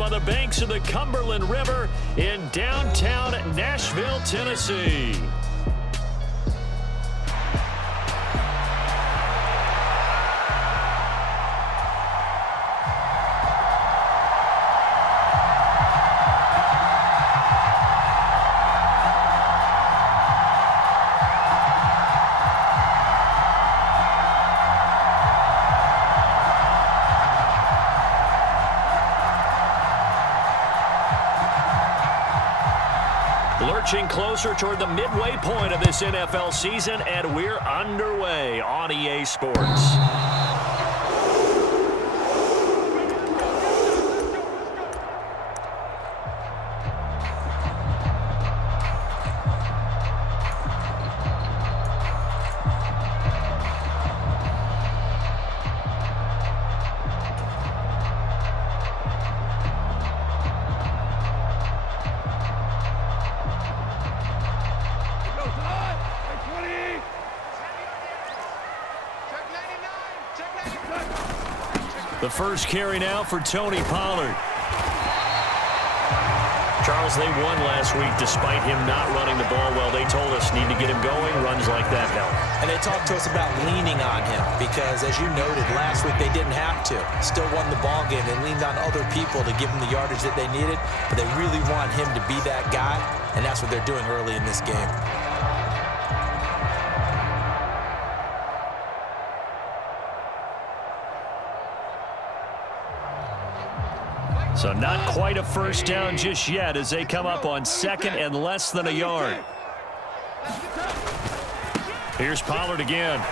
Stadium on the banks of the Cumberland River in downtown Nashville, Tennessee. Lurching closer toward the midway point of this NFL season, and we're underway on EA Sports. The first carry now for Tony Pollard. Charles, they won last week despite him not running the ball well. They told us need to get him going. Runs like that help. And they talked to us about leaning on him because, as you noted, last week they didn't have to. Still won the ball game. They leaned on other people to give them the yardage that they needed, but they really want him to be that guy, and that's what they're doing early in this game. So not quite a first down just yet as they come up on second and less than a yard. Here's Pollard again.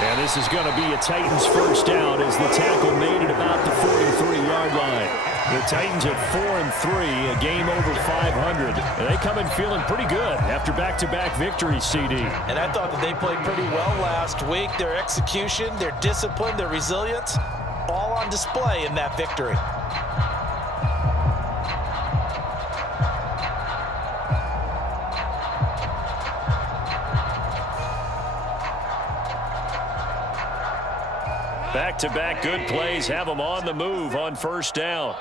And this is going to be a Titans first down as the tackle made it about the 43-yard line. The Titans at 4-3, a game over 500. And they come in feeling pretty good after back-to-back victories, CD. And I thought that they played pretty well last week. Their execution, their discipline, their resilience, all on display in that victory. Back-to-back good plays have them on the move on first down.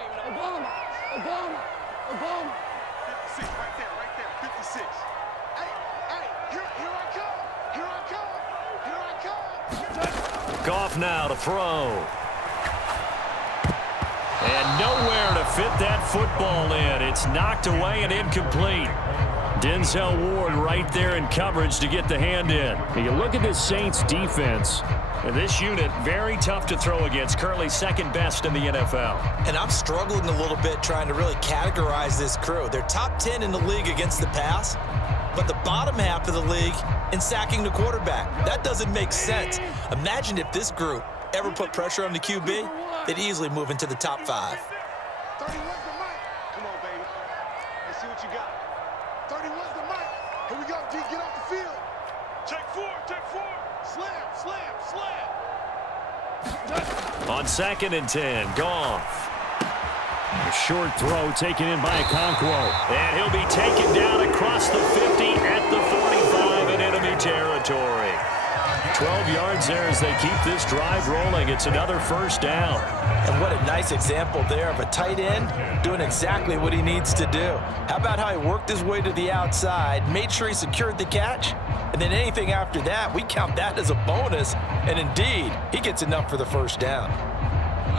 Goff now to throw. And nowhere to fit that football in. It's knocked away and incomplete. Denzel Ward right there in coverage to get the hand in. You look at this Saints defense. And this unit, very tough to throw against. Currently second best in the NFL. And I'm struggling a little bit trying to really categorize this crew. They're top 10 in the league against the pass, but the bottom half of the league in sacking the quarterback. That doesn't make sense. Imagine if this group ever put pressure on the QB, they'd easily move into the top 5. 30 was the mic. Come on, baby. Let's see what you got. 30 was the mic. Here we go, D. Get off the field. Take 4. Slam. On second and 10, Goff. A short throw taken in by Okonkwo. And he'll be taken down across the 50 at the 45 in enemy territory. 12 yards there as they keep this drive rolling. It's another first down. And what a nice example there of a tight end doing exactly what he needs to do. How about how he worked his way to the outside, made sure he secured the catch, and then anything after that, we count that as a bonus. And indeed, he gets enough for the first down.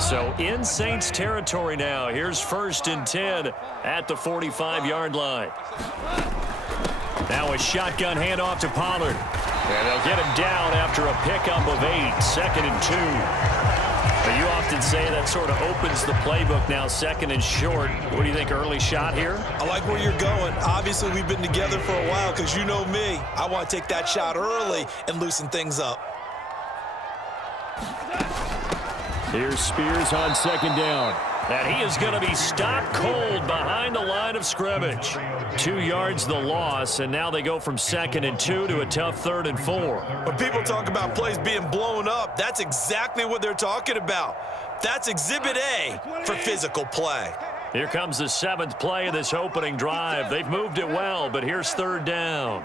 So in Saints territory now. Here's first and 10 at the 45-yard line. Now a shotgun handoff to Pollard. And they'll get him down after a pickup of 8, second and 2. But you often say that sort of opens the playbook now, second and short. What do you think, early shot here? I like where you're going. Obviously, we've been together for a while because you know me. I want to take that shot early and loosen things up. Here's Spears on second down. And he is going to be stopped cold behind the line of scrimmage. 2 yards the loss, and now they go from second and 2 to a tough third and 4. When people talk about plays being blown up, that's exactly what they're talking about. That's Exhibit A for physical play. Here comes the 7th play of this opening drive. They've moved it well, but here's third down.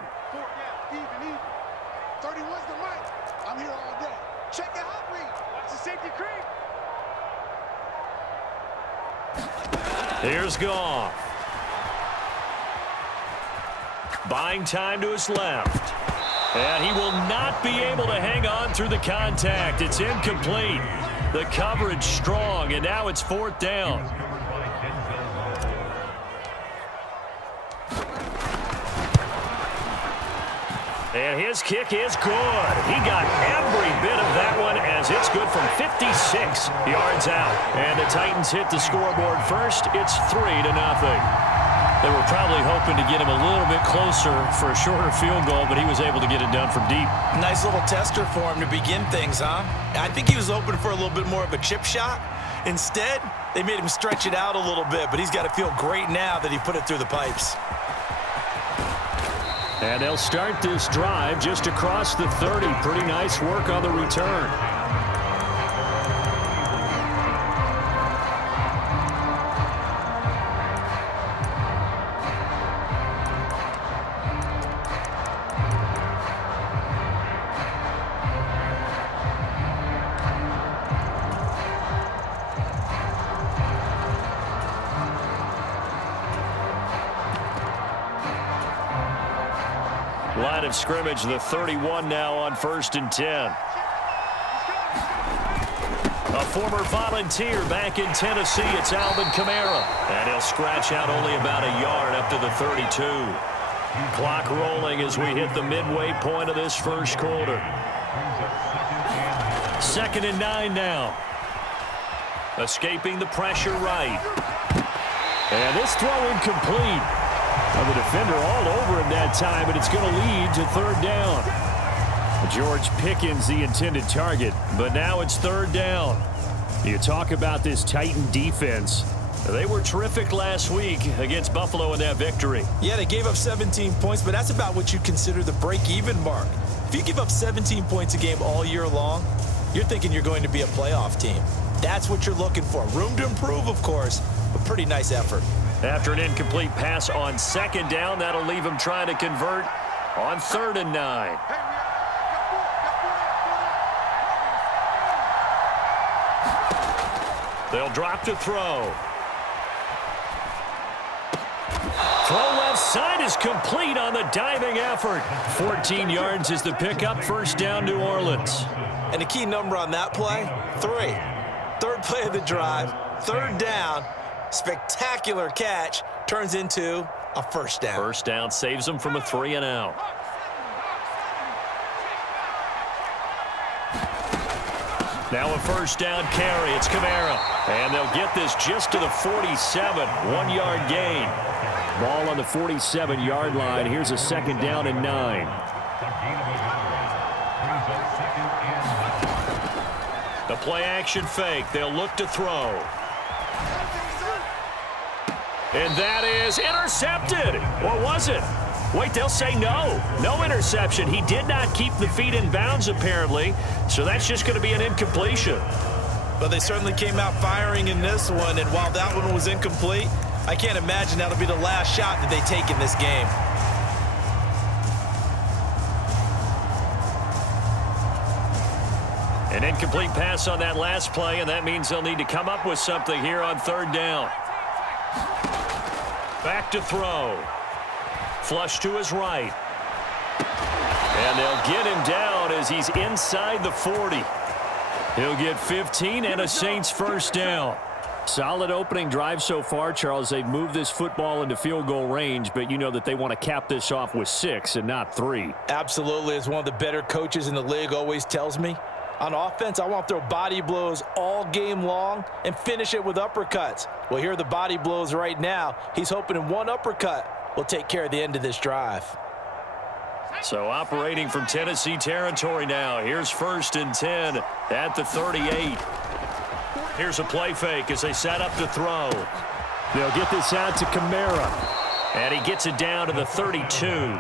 30 was the mic. I'm here all day. Check the hot read. Watch the safety creep. Here's Goff. Buying time to his left. And he will not be able to hang on through the contact. It's incomplete. The coverage strong, and now it's 4th down. And his kick is good. He got every bit of that one as it's good from 56 yards out. And the Titans hit the scoreboard first. It's 3-0. They were probably hoping to get him a little bit closer for a shorter field goal, but he was able to get it done from deep. Nice little tester for him to begin things, huh? I think he was hoping for a little bit more of a chip shot. Instead, they made him stretch it out a little bit, but he's got to feel great now that he put it through the pipes. And they'll start this drive just across the 30. Pretty nice work on the return. Line of scrimmage, the 31 now on 1st and 10. A former Volunteer back in Tennessee, it's Alvin Kamara. And he'll scratch out only about a yard up to the 32. Clock rolling as we hit the midway point of this first quarter. 2nd and 9 now. Escaping the pressure right. And this throw incomplete. Well, the defender all over him that time, but it's going to lead to 3rd down. George Pickens the intended target, but now it's 3rd down. You talk about this Titan defense. They were terrific last week against Buffalo in that victory. Yeah, they gave up 17 points, but that's about what you consider the break-even mark. If you give up 17 points a game all year long, you're thinking you're going to be a playoff team. That's what you're looking for. Room to improve, of course, but pretty nice effort. After an incomplete pass on 2nd down, that'll leave him trying to convert on 3rd and 9. They'll drop to throw. Throw left side is complete on the diving effort. 14 yards is the pickup. 1st down, New Orleans. And the key number on that play, 3. 3rd play of the drive, 3rd down. Spectacular catch turns into a 1st down. 1st down saves them from a 3 and out. Now a 1st down carry. It's Kamara. And they'll get this just to the 47. 1-yard gain. Ball on the 47-yard line. Here's a 2nd down and 9. The play action fake. They'll look to throw. And that is intercepted. Or was it? Wait, they'll say no. No interception. He did not keep the feet in bounds, apparently. So that's just going to be an incompletion. But they certainly came out firing in this one. And while that one was incomplete, I can't imagine that'll be the last shot that they take in this game. An incomplete pass on that last play, and that means they'll need to come up with something here on 3rd down. Back to throw. Flush to his right. And they'll get him down as he's inside the 40. He'll get 15 and a Saints 1st down. Solid opening drive so far, Charles. They've moved this football into field goal range, but you know that they want to cap this off with 6 and not 3. Absolutely. As one of the better coaches in the league always tells me, on offense, I want to throw body blows all game long and finish it with uppercuts. Well, here are the body blows right now. He's hoping in one uppercut will take care of the end of this drive. So operating from Tennessee territory now. Here's 1st and 10 at the 38. Here's a play fake as they set up to throw. They'll get this out to Kamara. And he gets it down to the 32.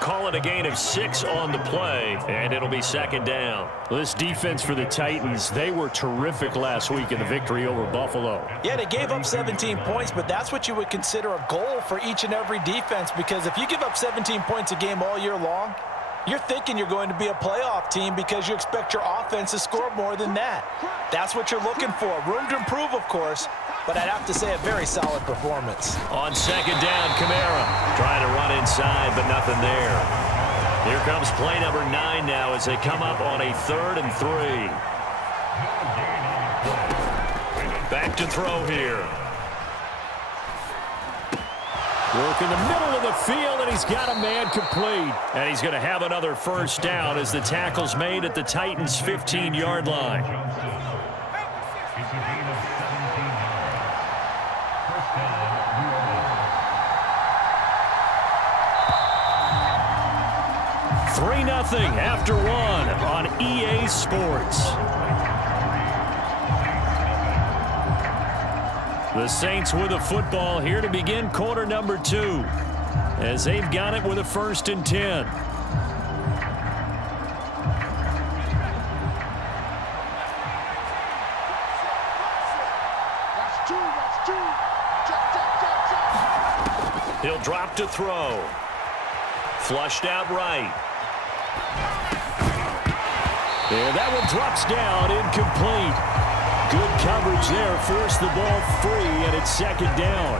Call it a gain of 6 on the play, and it'll be 2nd down. This defense for the Titans, they were terrific last week in the victory over Buffalo. Yeah, they gave up 17 points, but that's what you would consider a goal for each and every defense, because if you give up 17 points a game all year long, You're thinking you're going to be a playoff team because you expect your offense to score more than that. That's what you're looking for. Room to improve, of course, but I'd have to say a very solid performance. On second down, Kamara trying to run inside, but nothing there. Here comes play number 9 now as they come up on a 3rd and 3. Back to throw here. Work in the middle of the field, and he's got a man complete. And he's going to have another first down as the tackle's made at the Titans' 15-yard line. Three 0 after one on EA Sports. The Saints with the football here to begin quarter number 2 as they've got it with a 1st and 10. He'll drop to throw. Flushed out right. And that one drops down, incomplete. Good coverage there, forced the ball free, and it's 2nd down.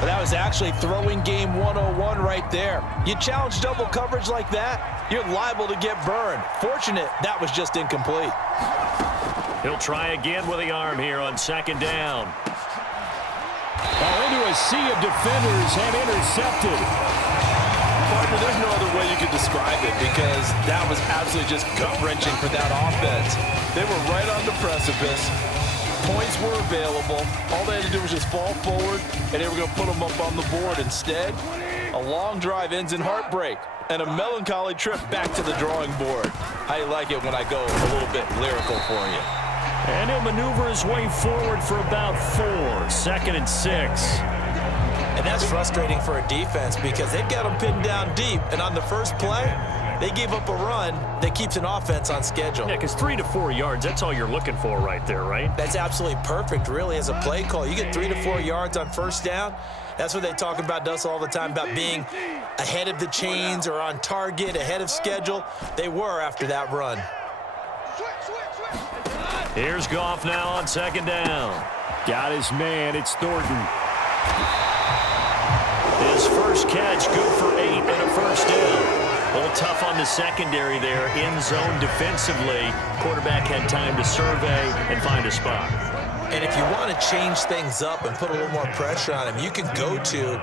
But that was actually throwing game 101 right there. You challenge double coverage like that, you're liable to get burned. Fortunate, that was just incomplete. He'll try again with the arm here on 2nd down. Into a sea of defenders and intercepted. Partner, there's no other way you could describe it because that was absolutely just gut-wrenching for that offense. They were right on the precipice. Points were available. All they had to do was just fall forward, and they were going to put them up on the board. Instead, a long drive ends in heartbreak and a melancholy trip back to the drawing board. How you like it when I go a little bit lyrical for you? And he'll maneuver his way forward for about 4, 2nd and 6. And that's frustrating for a defense because they've got them pinned down deep, and on the first play, they gave up a run that keeps an offense on schedule. Yeah, because 3 to 4 yards, that's all you're looking for right there, right? That's absolutely perfect, really, as a play call. You get 3 to 4 yards on first down. That's what they talk about us all the time, about being ahead of the chains or on target, ahead of schedule. They were after that run. Here's Goff now on 2nd down. Got his man. It's Thornton. His first catch, good for 8 and a first down. A little tough on the secondary there, in zone defensively. Quarterback had time to survey and find a spot. And if you want to change things up and put a little more pressure on him, you can go to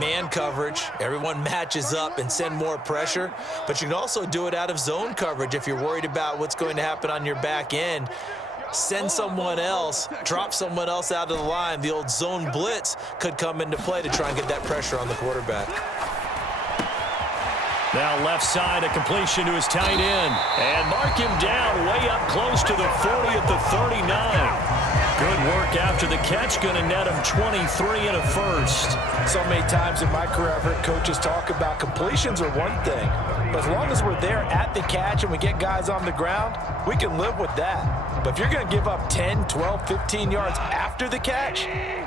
man coverage. Everyone matches up and send more pressure. But you can also do it out of zone coverage if you're worried about what's going to happen on your back end. Send someone else, drop someone else out of the line. The old zone blitz could come into play to try and get that pressure on the quarterback. Now left side, a completion to his tight end. And mark him down way up close to the 40 at the 39. Good work after the catch, going to net him 23 and a first. So many times in my career, I've heard coaches talk about completions are one thing. But as long as we're there at the catch and we get guys on the ground, we can live with that. But if you're going to give up 10, 12, 15 yards after the catch,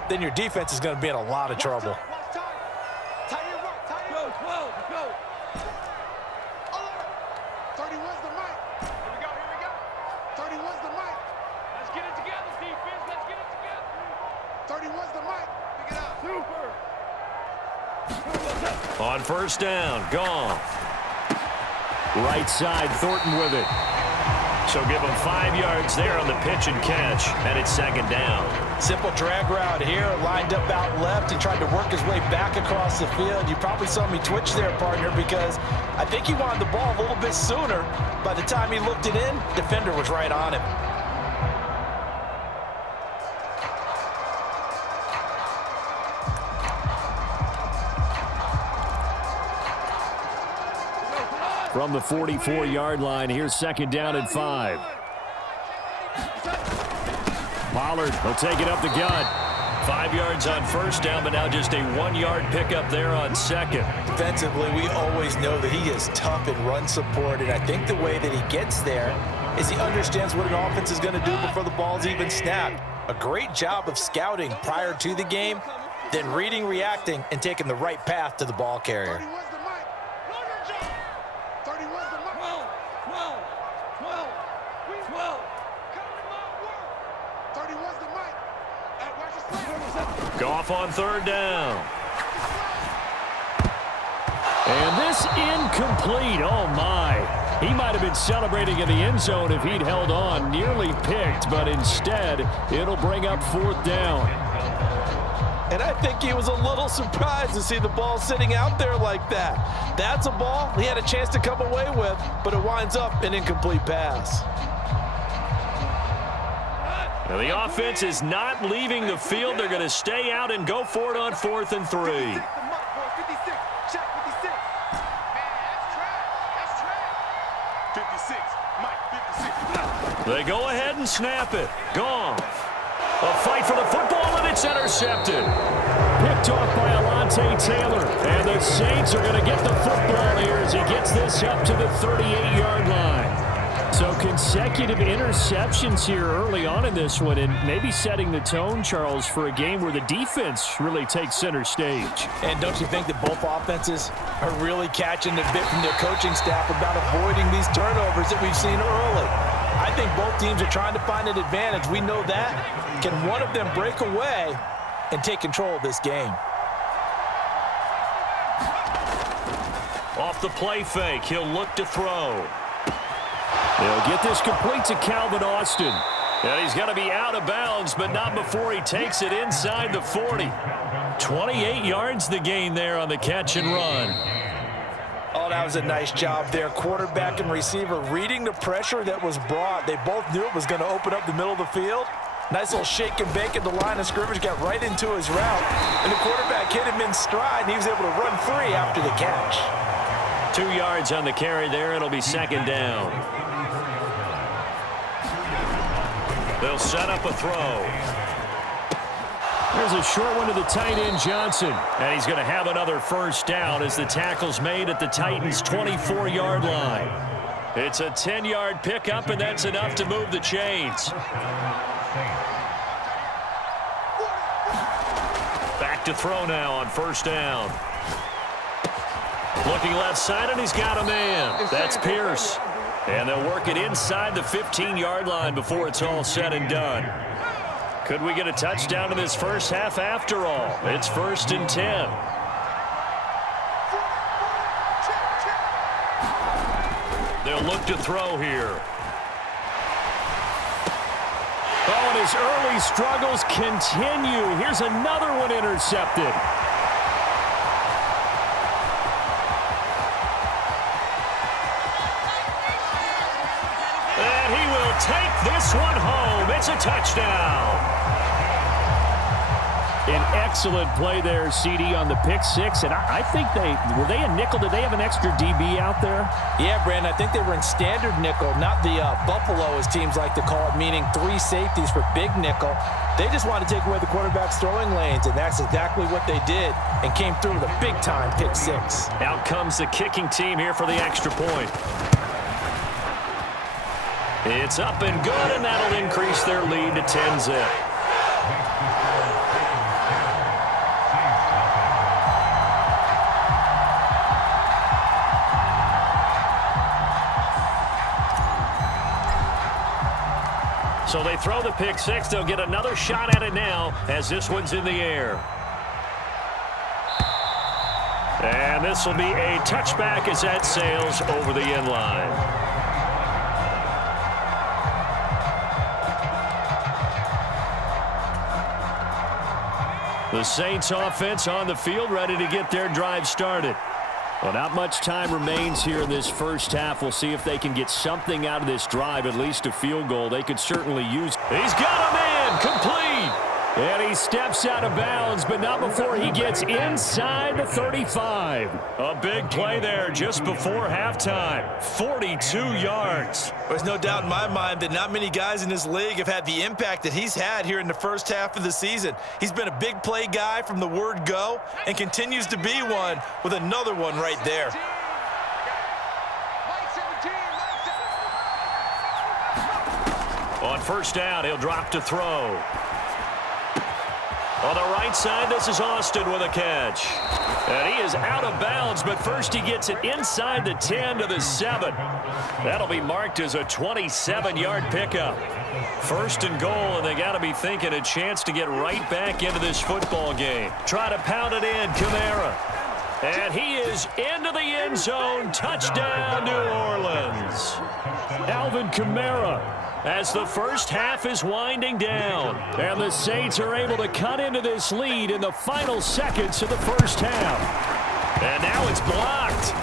then your defense is going to be in a lot of trouble. On first down, Goff. Right side, Thornton with it. So give him 5 yards there on the pitch and catch, and it's 2nd down. Simple drag route here, lined up out left and tried to work his way back across the field. You probably saw me twitch there, partner, because I think he wanted the ball a little bit sooner. By the time he looked it in, defender was right on him. From the 44-yard line, here's 2nd down and 5. Pollard will take it up the gut. 5 yards on first down, but now just a 1-yard pickup there on 2nd. Defensively, we always know that he is tough in run support, and I think the way that he gets there is he understands what an offense is going to do before the ball's even snapped. A great job of scouting prior to the game, then reading, reacting, and taking the right path to the ball carrier. 31's the mic. Goff on third down. And this incomplete. Oh, my. He might have been celebrating in the end zone if he'd held on. Nearly picked, but instead, it'll bring up fourth down. And I think he was a little surprised to see the ball sitting out there like that. That's a ball he had a chance to come away with, but it winds up an incomplete pass. Now the offense is not leaving the field. They're going to stay out and go for it on 4th and 3. They go ahead and snap it. Goff. A fight for the football, and it's intercepted. Picked off by Alontae Taylor. And the Saints are going to get the football here as he gets this up to the 38-yard line. So consecutive interceptions here early on in this one, and maybe setting the tone, Charles, for a game where the defense really takes center stage. And don't you think that both offenses are really catching the bit from their coaching staff about avoiding these turnovers that we've seen early? I think both teams are trying to find an advantage. We know that. Can one of them break away and take control of this game? Off the play fake, he'll look to throw. They'll get this complete to Calvin Austin. And he's going to be out of bounds, but not before he takes it inside the 40. 28 yards the gain there on the catch and run. Oh, that was a nice job there. Quarterback and receiver reading the pressure that was brought. They both knew it was going to open up the middle of the field. Nice little shake and bake at the line of scrimmage, got right into his route. And the quarterback hit him in stride, and he was able to run free after the catch. 2 yards on the carry there. It'll be second down. They'll set up a throw. There's a short one to the tight end, Johnson. And he's going to have another first down as the tackle's made at the Titans' 24-yard line. It's a 10-yard pickup, and that's enough to move the chains. Back to throw now on first down. Looking left side, and he's got a man. That's Pierce. And they'll work it inside the 15-yard line before it's all said and done. Could we get a touchdown in this first half after all? It's 1st and 10. They'll look to throw here. Oh, and his early struggles continue. Here's another one intercepted. And he will take this one home. It's a touchdown. An excellent play there, CD, on the pick six. And I think were they a nickel? Did they have an extra DB out there? Yeah, Brandon, I think they were in standard nickel, not the Buffalo, as teams like to call it, meaning 3 safeties for big nickel. They just wanted to take away the quarterback's throwing lanes, and that's exactly what they did and came through with a big-time pick six. Out comes the kicking team here for the extra point. It's up and good, and that'll increase their lead to 10-zip. So they throw the pick six. They'll get another shot at it now as this one's in the air. And this will be a touchback as that sails over the end line. The Saints offense on the field, ready to get their drive started. Well, not much time remains here in this first half. We'll see if they can get something out of this drive, at least a field goal. They could certainly use. He's got a man, complete. And he steps out of bounds, but not before he gets inside the 35. A big play there just before halftime. 42 yards. There's no doubt in my mind that not many guys in this league have had the impact that he's had here in the first half of the season. He's been a big play guy from the word go and continues to be one with another one right there. On first down, he'll drop to throw. On the right side, this is Austin with a catch. And he is out of bounds, but first he gets it inside the 10 to the 7. That'll be marked as a 27-yard pickup. First and goal, and they got to be thinking a chance to get right back into this football game. Try to pound it in, Kamara. And he is into the end zone. Touchdown, New Orleans. Alvin Kamara, as the first half is winding down. And the Saints are able to cut into this lead in the final seconds of the first half. And now it's blocked.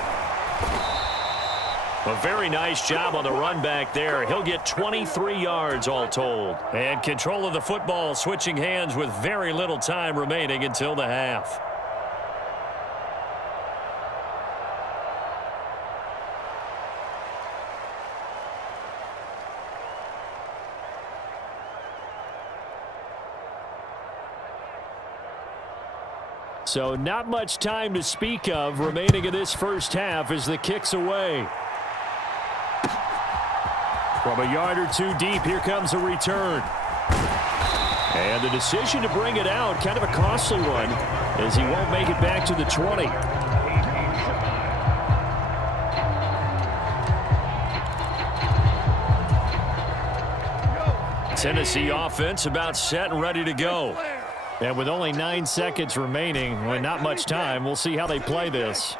A very nice job on the run back there. He'll get 23 yards all told. And control of the football switching hands with very little time remaining until the half. So not much time to speak of remaining in this first half as the kick's away. From a yard or two deep, here comes a return. And the decision to bring it out, kind of a costly one, as he won't make it back to the 20. Tennessee offense about set and ready to go. And with only 9 seconds remaining, and not much time, we'll see how they play this.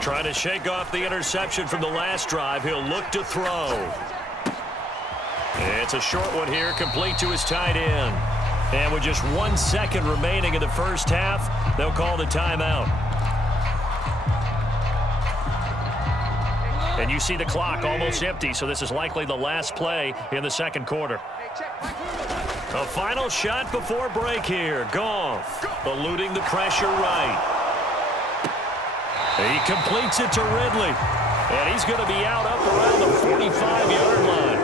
Trying to shake off the interception from the last drive. He'll look to throw. It's a short one here, complete to his tight end. And with just 1 second remaining in the first half, they'll call the timeout. And you see the clock almost empty, so this is likely the last play in the second quarter. A final shot before break here. Goff eluding the pressure right. He completes it to Ridley. And he's going to be out up around the 45-yard line.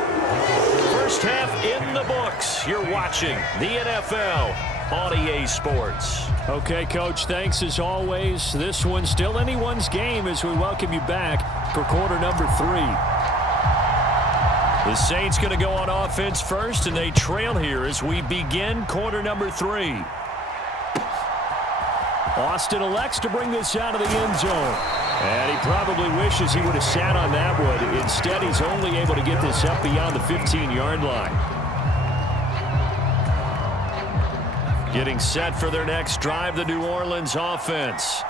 First half in the books. You're watching the NFL on EA Sports. Okay, Coach, thanks as always. This one's still anyone's game as we welcome you back for quarter number 3. The Saints going to go on offense first, and they trail here as we begin quarter number 3. Austin elects to bring this out of the end zone. And he probably wishes he would have sat on that one. Instead, he's only able to get this up beyond the 15-yard line. Getting set for their next drive, the New Orleans offense.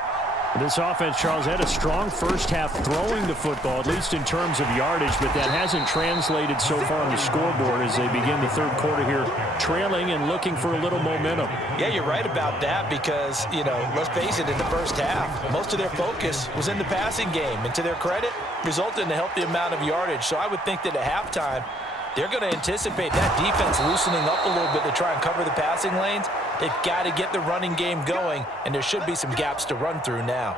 This offense, Charles, had a strong first half throwing the football, at least in terms of yardage, but that hasn't translated so far on the scoreboard as they begin the third quarter here, trailing and looking for a little momentum. Yeah, you're right about that because, let's face it, in the first half, most of their focus was in the passing game, and to their credit, resulted in a healthy amount of yardage. So I would think that at halftime, they're going to anticipate that defense loosening up a little bit to try and cover the passing lanes. They've got to get the running game going, and there should be some gaps to run through now.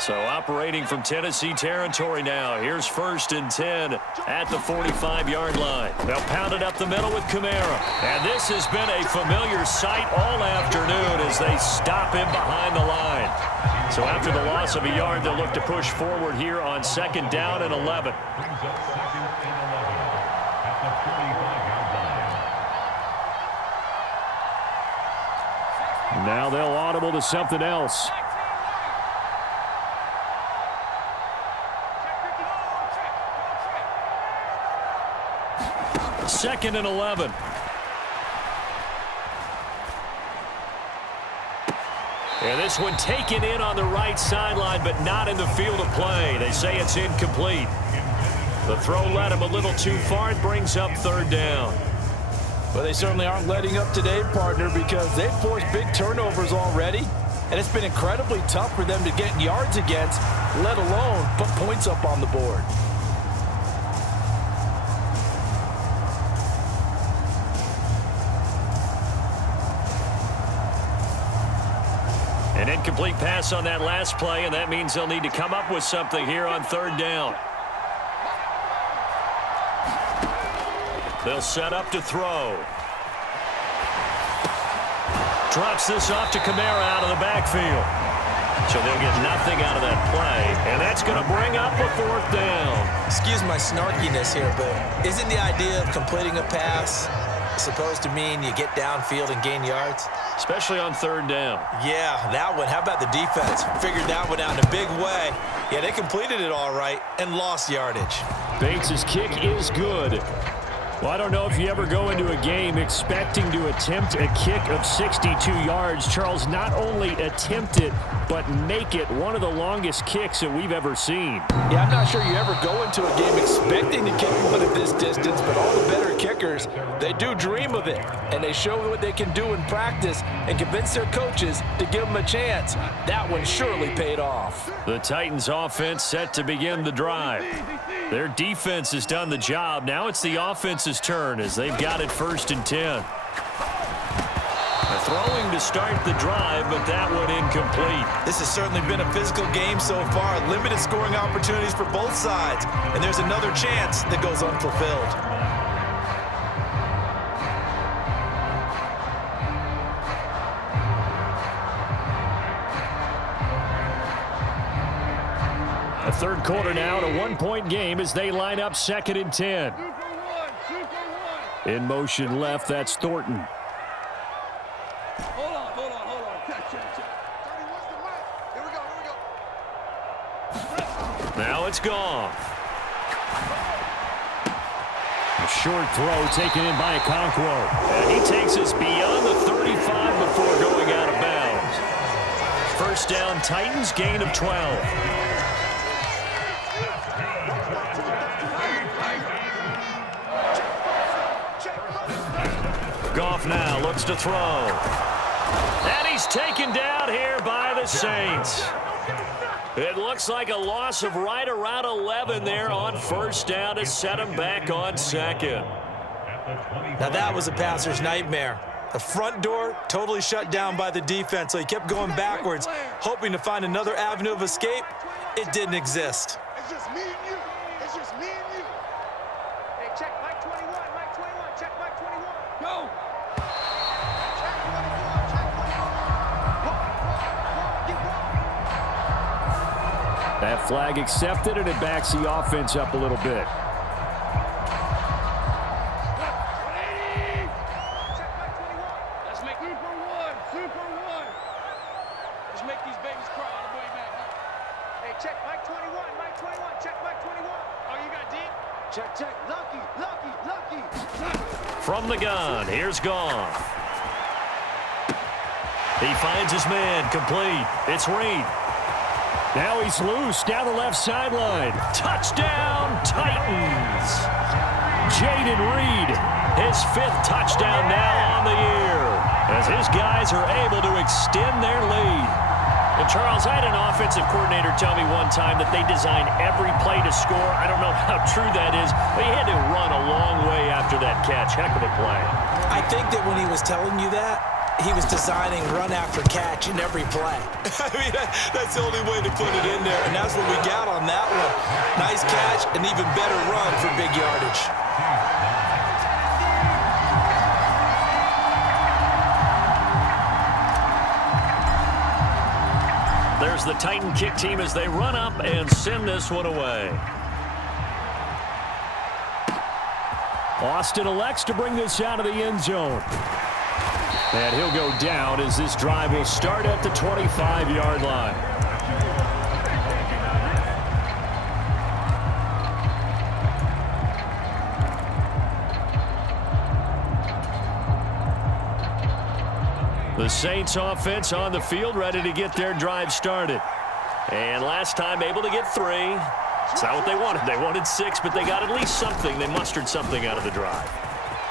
So operating from Tennessee territory now. Here's first and 10 at the 45-yard line. They'll pound it up the middle with Kamara. And this has been a familiar sight all afternoon as they stop him behind the line. So after the loss of a yard, they'll look to push forward here on second down and 11. Now they'll audible to something else. Second and 11. And this one taken in on the right sideline, but not in the field of play. They say it's incomplete. The throw led him a little too far. It brings up third down. Well, they certainly aren't letting up today, partner, because they've forced big turnovers already, and it's been incredibly tough for them to get yards against, let alone put points up on the board. An incomplete pass on that last play, and that means they'll need to come up with something here on third down. They'll set up to throw. Drops this off to Kamara out of the backfield. So they'll get nothing out of that play, and that's going to bring up a 4th down. Excuse my snarkiness here, but isn't the idea of completing a pass supposed to mean you get downfield and gain yards? Especially on 3rd down. Yeah, that one. How about the defense? Figured that one out in a big way. Yeah, they completed it all right and lost yardage. Bates' kick is good. Well, I don't know if you ever go into a game expecting to attempt a kick of 62 yards. Charles, not only attempt it, but make it one of the longest kicks that we've ever seen. Yeah, I'm not sure you ever go into a game expecting to kick one at this distance, but all the better kickers, they do dream of it, and they show what they can do in practice and convince their coaches to give them a chance. That one surely paid off. The Titans offense set to begin the drive. Their defense has done the job. Now it's the offense's turn as they've got it 1st and 10. Throwing to start the drive, but that one incomplete. This has certainly been a physical game so far. Limited scoring opportunities for both sides. And there's another chance that goes unfulfilled. A 3rd quarter now, and a 1-point game as they line up 2nd and 10. In motion left, that's Thornton. Hold on. Check. 31's the mic. Here we go. Now it's gone. A short throw taken in by Okonkwo. And he takes us beyond the 35 before going out of bounds. 1st down, Titans, gain of 12. Goff now looks to throw. And he's taken down here by the Saints. It looks like a loss of right around 11 there on 1st down to set him back on 2nd. Now that was a passer's nightmare. The front door totally shut down by the defense, so he kept going backwards, hoping to find another avenue of escape. It didn't exist. It's just me and you. It's just me and you. Hey, check Mike 21. Mike 21. Check Mike 21. Go. Check 21. Check 21. That flag accepted, and it backs the offense up a little bit. Check. Lucky. From the gun, here's Goff. He finds his man, complete. It's Reed. Now he's loose down the left sideline. Touchdown, Titans. Jaden Reed. His 5th touchdown now on the year, as his guys are able to extend their lead. And Charles, I had an offensive coordinator tell me one time that they design every play to score. I don't know how true that is, but he had to run a long way after that catch. Heck of a play. I think that when he was telling you that, he was designing run after catch in every play. I mean, that's the only way to put it in there, and that's what we got on that one. Nice catch, an even better run for big yardage. There's the Titan kick team as they run up and send this one away. Austin elects to bring this out of the end zone. And he'll go down as this drive will start at the 25-yard line. The Saints offense on the field, ready to get their drive started. And last time able to get 3. It's not what they wanted. They wanted 6, but they got at least something. They mustered something out of the drive.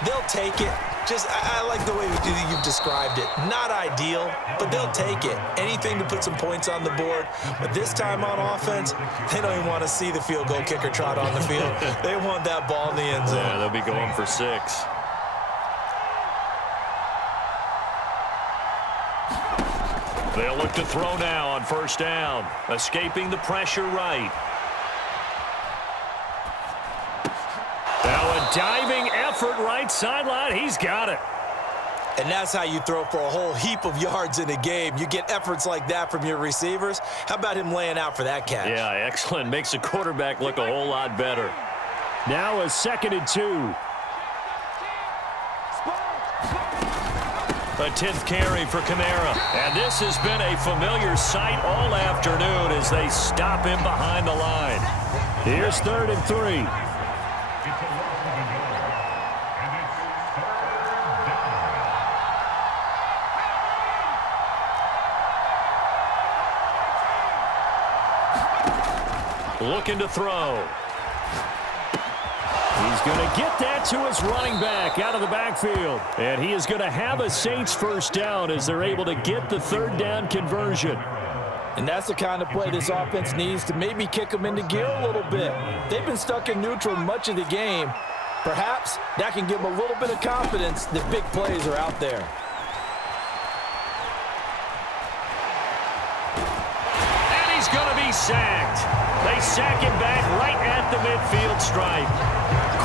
They'll take it. I like the way you've described it. Not ideal, but they'll take it. Anything to put some points on the board. But this time on offense, they don't even want to see the field goal kicker trot on the field. They want that ball in the end zone. Yeah, they'll be going for 6. They'll look to throw now on 1st down. Escaping the pressure right. Now a diving effort right sideline. He's got it. And that's how you throw for a whole heap of yards in a game. You get efforts like that from your receivers. How about him laying out for that catch? Yeah, excellent. Makes the quarterback look a whole lot better. Now a 2nd and 2. A 10th carry for Kamara. And this has been a familiar sight all afternoon as they stop him behind the line. Here's 3rd and 3. Looking to throw. He's going to get that to his running back out of the backfield. And he is going to have a Saints first down as they're able to get the 3rd down conversion. And that's the kind of play this offense needs to maybe kick them into gear a little bit. They've been stuck in neutral much of the game. Perhaps that can give them a little bit of confidence that big plays are out there. And he's going to be sacked. They sack him back right at the midfield stripe.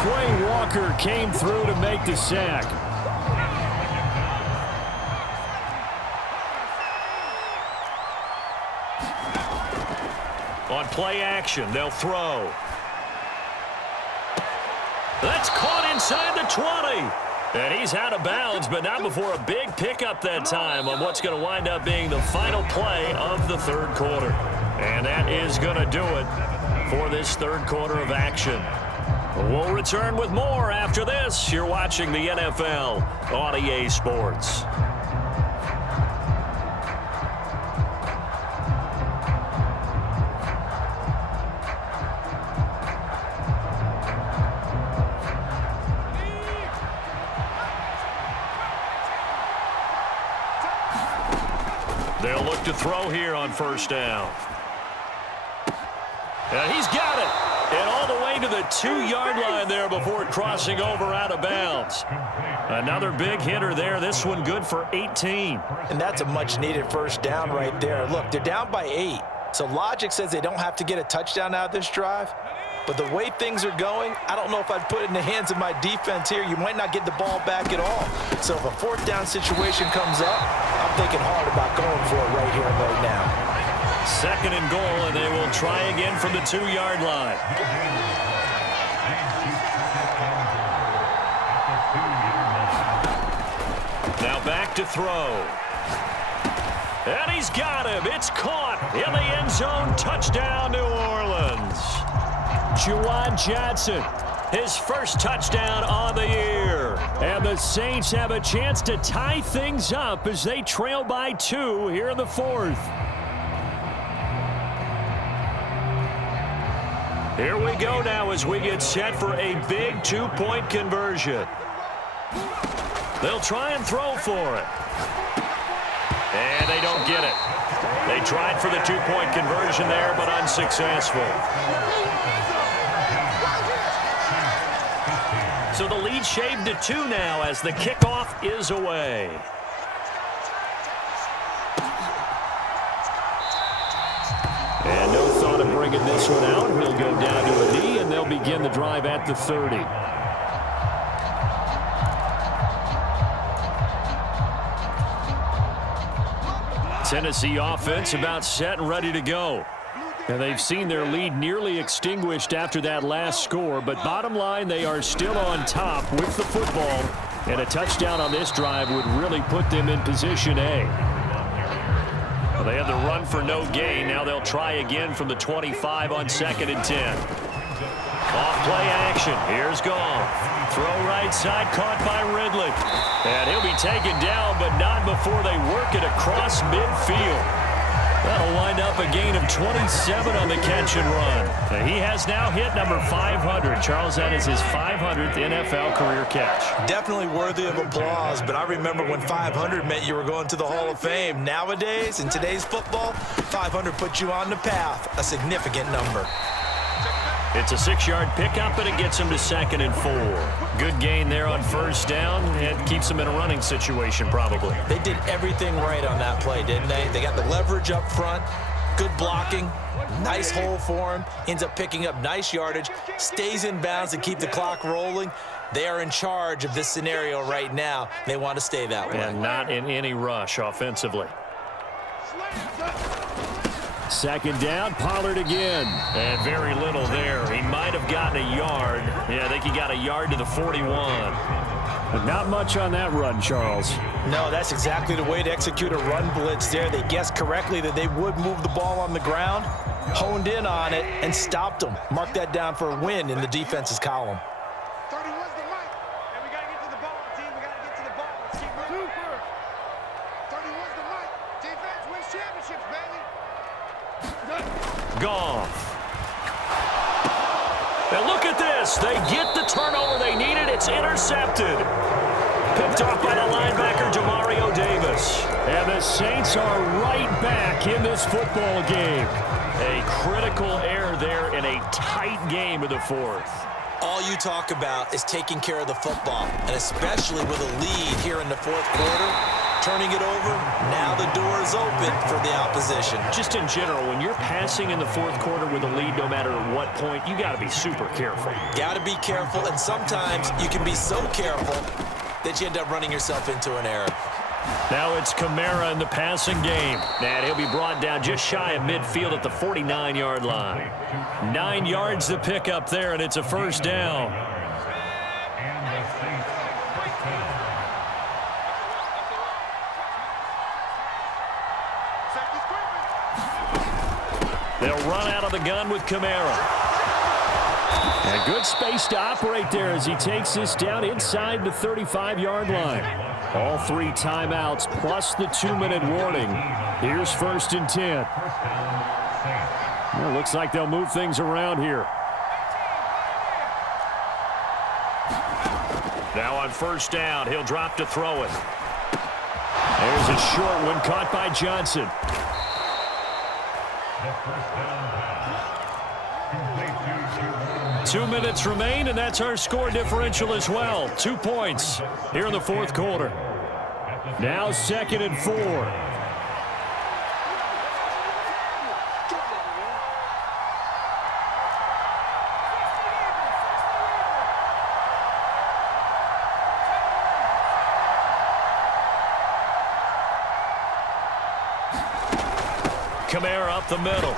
Quay Walker came through to make the sack. On play action, they'll throw. That's caught inside the 20. And he's out of bounds, but not before a big pickup that time on what's going to wind up being the final play of the 3rd quarter. And that is going to do it for this 3rd quarter of action. We'll return with more after this. You're watching the NFL on EA Sports. They'll look to throw here on 1st down. And he's got it. And all the way to the 2-yard line there before crossing over out of bounds. Another big hitter there. This one good for 18. And that's a much-needed first down right there. Look, they're down by 8. So logic says they don't have to get a touchdown out of this drive. But the way things are going, I don't know if I'd put it in the hands of my defense here. You might not get the ball back at all. So if a 4th down situation comes up, I'm thinking hard about going for it right here and right now. 2nd and goal, and they will try again from the 2-yard line. Now back to throw. And he's got him. It's caught in the end zone. Touchdown, New Orleans. Juwan Johnson, his first touchdown on the year. And the Saints have a chance to tie things up as they trail by 2 here in the 4th. Here we go now as we get set for a big 2-point conversion. They'll try and throw for it. And they don't get it. They tried for the 2-point conversion there, but unsuccessful. So the lead shaved to 2 now as the kickoff is away. And no thought of bringing this one out. He'll go down to a knee, and they'll begin the drive at the 30. Tennessee offense about set and ready to go. And they've seen their lead nearly extinguished after that last score. But bottom line, they are still on top with the football. And a touchdown on this drive would really put them in position A. Well, they had the run for no gain. Now they'll try again from the 25 on 2nd and 10. Off play action. Here's Goff. Throw right side, caught by Ridley. And he'll be taken down, but not before they work it across midfield. That'll wind up a gain of 27 on the catch and run. He has now hit number 500. Charles, that is his 500th NFL career catch. Definitely worthy of applause, but I remember when 500 meant you were going to the Hall of Fame. Nowadays, in today's football, 500 puts you on the path, a significant number. It's a 6-yard pickup, and it gets him to 2nd and 4. Good gain there on 1st down, and keeps him in a running situation probably. They did everything right on that play, didn't they? They got the leverage up front, good blocking, nice hole for him, ends up picking up nice yardage, stays in bounds to keep the clock rolling. They are in charge of this scenario right now. They want to stay that way. And not in any rush offensively. Second down, Pollard again. And very little there. He might have gotten a yard. Yeah, I think he got a yard to the 41. But not much on that run, Charles. No, that's exactly the way to execute a run blitz there. They guessed correctly that they would move the ball on the ground, honed in on it, and stopped them. Mark that down for a win in the defense's column. 31's the mic. And we got to get to the ball, team. We got to get to the ball. Let's keep moving. 31's the mic. Defense wins championships, baby. Goff. And look at this. They get the turnover they needed. It's intercepted. Picked off by the linebacker, Demario Davis. And the Saints are right back in this football game. A critical error there in a tight game of the fourth. All you talk about is taking care of the football, and especially with a lead here in the fourth quarter, turning it over, now the door is open for the opposition. Just in general, when you're passing in the fourth quarter with a lead, no matter what point, you got to be super careful. Got to be careful, and sometimes you can be so careful that you end up running yourself into an error. Now it's Kamara in the passing game. And he'll be brought down just shy of midfield at the 49-yard line. 9 yards to pick up there, and it's a first down. They'll run out of the gun with Kamara. And good space to operate there as he takes this down inside the 35-yard line. All 3 timeouts plus the 2-minute warning. Here's 1st and 10. Well, looks like they'll move things around here. Now on 1st down, he'll drop to throw it. There's a short one caught by Johnson. 2 minutes remain, and that's our score differential as well. 2 points here in the fourth quarter. Now 2nd and 4. Kamara up the middle.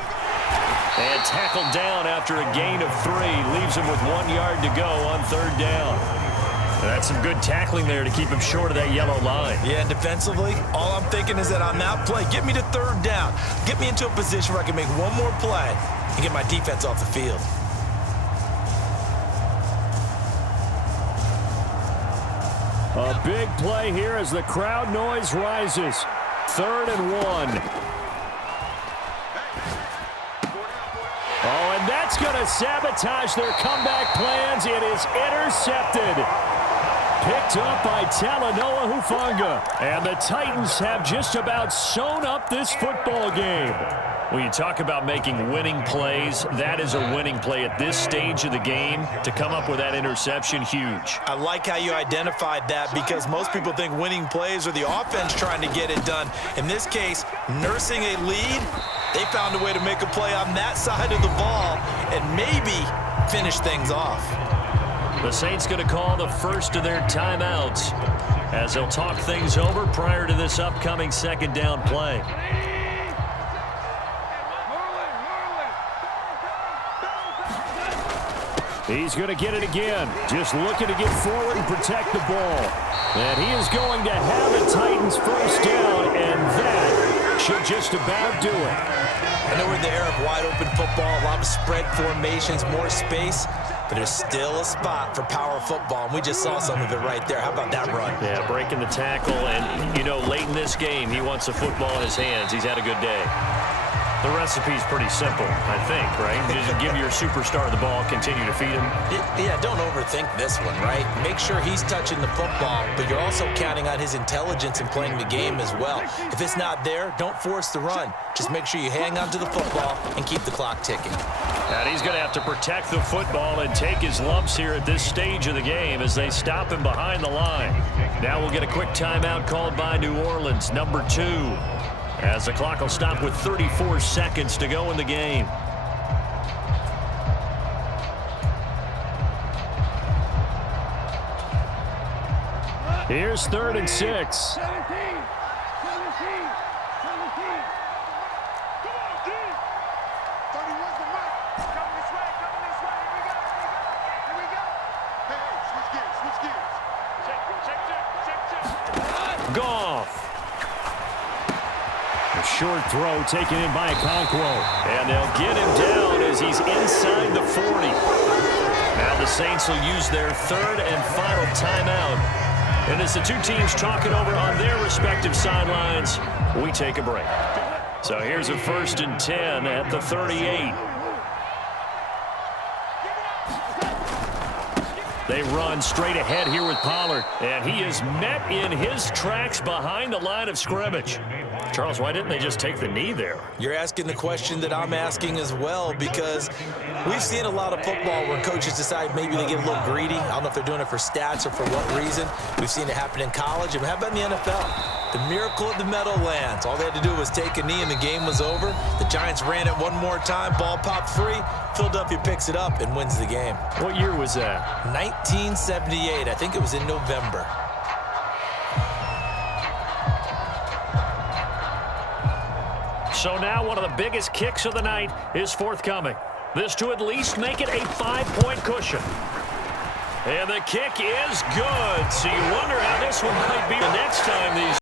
And tackled down after a gain of 3. Leaves him with 1 yard to go on 3rd down. That's some good tackling there to keep him short of that yellow line. Yeah, and defensively, all I'm thinking is that on that play, get me to 3rd down. Get me into a position where I can make one more play and get my defense off the field. A big play here as the crowd noise rises. 3rd and 1. Oh, and that's going to sabotage their comeback plans. It is intercepted. Picked up by Talanoa Hufanga. And the Titans have just about sewn up this football game. When you talk about making winning plays, that is a winning play at this stage of the game. To come up with that interception, huge. I like how you identified that because most people think winning plays are the offense trying to get it done. In this case, nursing a lead, they found a way to make a play on that side of the ball and maybe finish things off. The Saints going to call the first of their timeouts as they'll talk things over prior to this upcoming 2nd down play. He's going to get it again. Just looking to get forward and protect the ball. And he is going to have the Titans first down, and that should just about do it. I know we're in the era of wide-open football, a lot of spread formations, more space, but there's still a spot for power football, and we just saw some of it right there. How about that run? Yeah, breaking the tackle, and, you know, late in this game, he wants the football in his hands. He's had a good day. The recipe's pretty simple, I think, right? Just give your superstar the ball, continue to feed him. Yeah, don't overthink this one, right? Make sure he's touching the football, but you're also counting on his intelligence in playing the game as well. If it's not there, don't force the run. Just make sure you hang on to the football and keep the clock ticking. And he's going to have to protect the football and take his lumps here at this stage of the game as they stop him behind the line. Now we'll get a quick timeout called by New Orleans, number 2. As the clock will stop with 34 seconds to go in the game. Here's 3rd and 6. 17. 17. 17. Come on, D. 31's the mic. Coming this way. Coming this way. Here we go. Here we go. Hey, switch gears. Switch gears. Check. Goff. A short throw taken in by Okonkwo. And they'll get him down as he's inside the 40. Now the Saints will use their 3rd and final timeout. And as the two teams talk it over on their respective sidelines, we take a break. So here's a 1st and 10 at the 38. They run straight ahead here with Pollard, and he is met in his tracks behind the line of scrimmage. Charles, why didn't they just take the knee there? You're asking the question that I'm asking as well, because we've seen a lot of football where coaches decide maybe they get a little greedy. I don't know if they're doing it for stats or for what reason. We've seen it happen in college. And how about in the NFL? The miracle of the Meadowlands. All they had to do was take a knee and the game was over. The Giants ran it one more time. Ball popped free. Philadelphia picks it up and wins the game. What year was that? 1978. I think it was in November. So now one of the biggest kicks of the night is forthcoming. This to at least make it a 5-point cushion. And the kick is good. So you wonder how this one might be the next time these